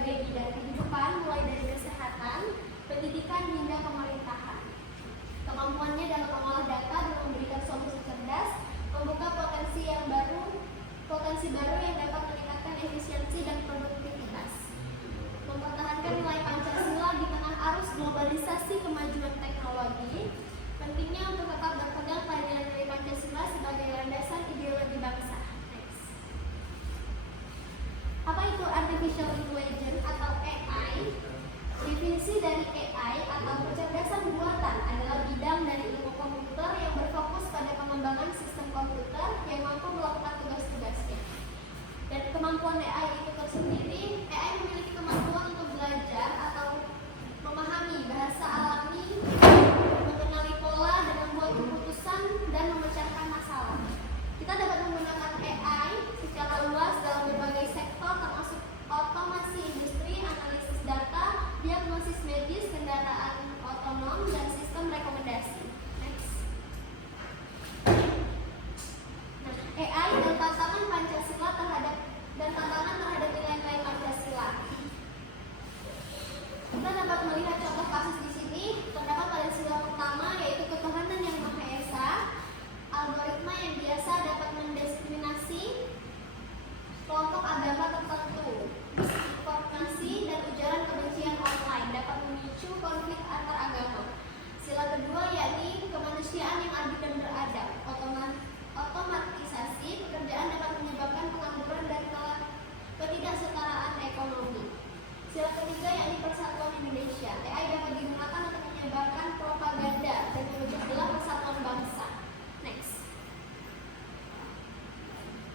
berbagai bidang kehidupan, mulai dari kesehatan, pendidikan, hingga pemerintahan. Kemampuannya dalam mengolah data dan memberikan solusi cerdas, membuka potensi baru yang dapat meningkatkan efisiensi dan produktivitas. Mempertahankan nilai Pancasila di tengah arus globalisasi kemajuan teknologi, pentingnya untuk tetap berpegang pada nilai Pancasila sebagai landasan ideologi bangsa. Next. Apa itu Artificial Intelligence atau AI? Definisi dari AI atau kecerdasan buatan adalah bidang dari ilmu komputer yang berfokus pada pengembangan sistem komputer yang mampu melakukan tugas-tugasnya. Dan kemampuan AI itu tersendiri, AI memiliki kemampuan untuk belajar atau memahami bahasa alami, mengenali pola dan membuat keputusan dan memecahkan masalah. Kita dapat menggunakan AI secara luas dalam berbagai sektor termasuk otomasi industri, analisis data, diagnosis medis, kendaraan otonom, dan sistem rekomendasi. Next. Nah, AI dan tantangan Pancasila terhadap nilai-nilai Pancasila. Kita dapat melihat contoh kasus di sini. Terdapat pada sila pertama yaitu ketuhanan yang Maha Esa. Algoritma yang biasa dapat mendiskriminasi kelompok agama tertentu. Disinformasi dan ujaran kebencian online dapat memicu konflik antar agama. Sila kedua yakni kemanusiaan yang adil dan beradab. Otomatisasi pekerjaan dapat menyebabkan pengangguran dan ketidaksetaraan ekonomi. Sila ketiga yakni persatuan Indonesia. AI dapat digunakan untuk menyebarkan propaganda dan memecah belah persatuan bangsa. Next.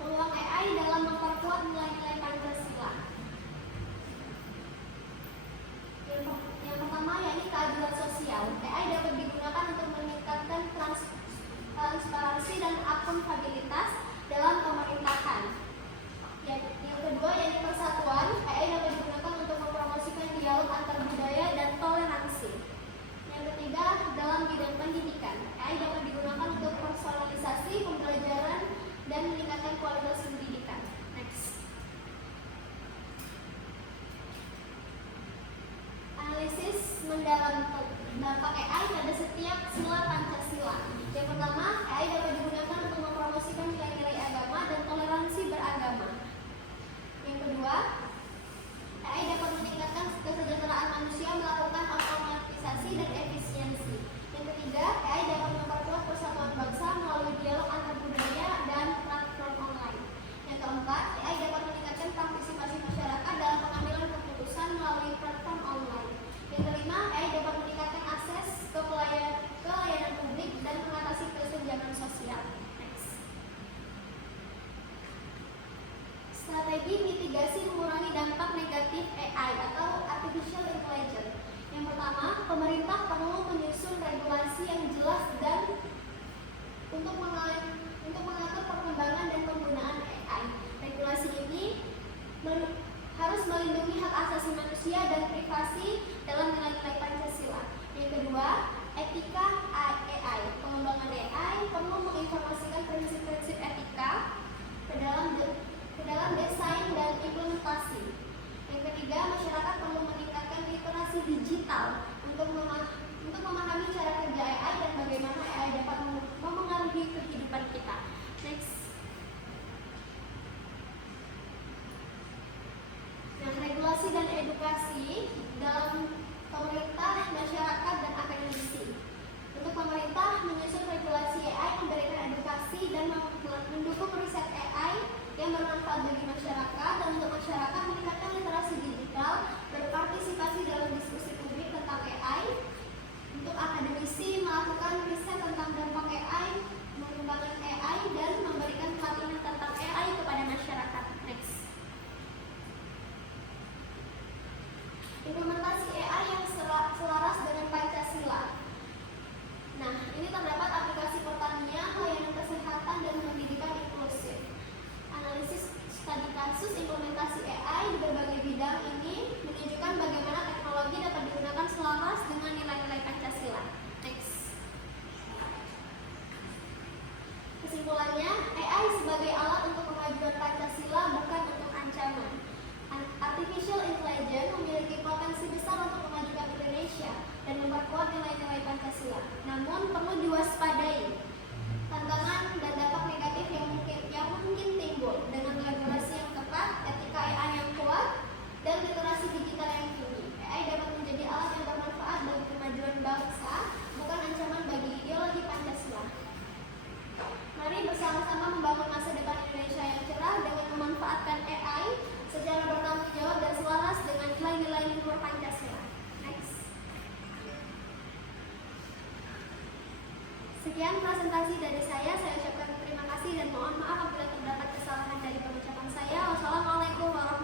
Peluang AI dalam memperkuat nilai-nilai Pancasila. Yang pertama yakni keadilan sosial. AI dapat digunakan untuk meningkatkan transparansi dan akuntabilitas dalam pemerintahan. Yang kedua yakni persatuan. AI dapat digunakan untuk mempromosikan dialog antar budaya dan toleransi. Yang ketiga, dalam bidang pendidikan, AI dapat digunakan untuk personalisasi pembelajaran dan meningkatkan kualitas pendidikan. Next. Analisis mendalam dampak AI pada setiap sila Pancasila. Yang pertama, AI dapat digunakan untuk mempromosikan nilai-nilai agama dan toleransi beragama. Yang kedua, AI dapat meningkatkan kesejahteraan manusia melakukan otomatisasi dan efisiensi. Yang ketiga, AI dapat memperkuat persatuan bangsa melalui dialog antar budaya dan platform online. Yang keempat, AI dapat meningkatkan partisipasi masyarakat dalam pengambilan keputusan melalui platform online. Yang kelima, AI dapat meningkatkan akses ke layanan publik dan mengatasi kesenjangan sosial. Next. Strategi mitigasi mengurangi dampak negatif AI atau Artificial Intelligence. Yang pertama, pemerintah perlu menyusun regulasi yang jelas dan untuk mengatur perkembangan dan penggunaan AI. Regulasi ini harus melindungi hak asasi manusia dan privasi dalam nilai-nilai Pancasila. Yang kedua, etika AI. Pengembangan AI perlu menginformasikan prinsip-prinsip etika ke dalam desain dan implementasi. Yang ketiga, masyarakat perlu meningkatkan literasi digital untuk memahami cara kerja AI dan bagaimana AI dapat memengaruhi kehidupan kita. Next. Nah, regulasi dan edukasi dalam pemerintah, masyarakat, dan akademisi. Untuk pemerintah menyusun regulasi AI, memberikan edukasi dan mendukung riset AI yang bermanfaat bagi masyarakat, dan untuk masyarakat meningkatkan literasi digital, berpartisipasi dalam diskusi publik tentang AI. Untuk akademisi melakukan riset tentang dampak AI, mengembangkan AI, dan memberikan pelatihan tentang AI kepada masyarakat. Next. Implementasi AI yang selaras dengan Pancasila. Nah, ini terdapat aplikasi pertanian, layanan kesehatan, dan pendidikan inklusif. Analisis studi kasus implementasi AI di berbagai bidang ini menunjukkan bagaimana teknologi dapat digunakan selaras dengan nilai-nilai Pancasila. Next. Kesimpulannya, AI sebagai alat untuk kemajuan Pancasila bukan untuk ancaman. Artificial Intelligence berpotensi besar untuk memajukan Indonesia dan memperkuat nilai-nilai Pancasila. Namun perlu diwaspadai tantangan dan dampak negatif yang mungkin timbul dengan regulasi yang tepat, etika AI yang kuat, dan literasi digital yang tinggi. AI dapat menjadi alat yang bermanfaat bagi kemajuan bangsa, bukan ancaman bagi ideologi Pancasila. Mari bersama-sama membangun masa depan Indonesia yang cerah dengan memanfaatkan AI secara bertanggung jawab dan selaras dengan nilai-nilai luhur Pancasila. Next. Sekian presentasi dari saya ucapkan terima kasih dan mohon maaf apabila terdapat kesalahan dari pengucapan saya. Wassalamualaikum warahmatullahi wabarakatuh.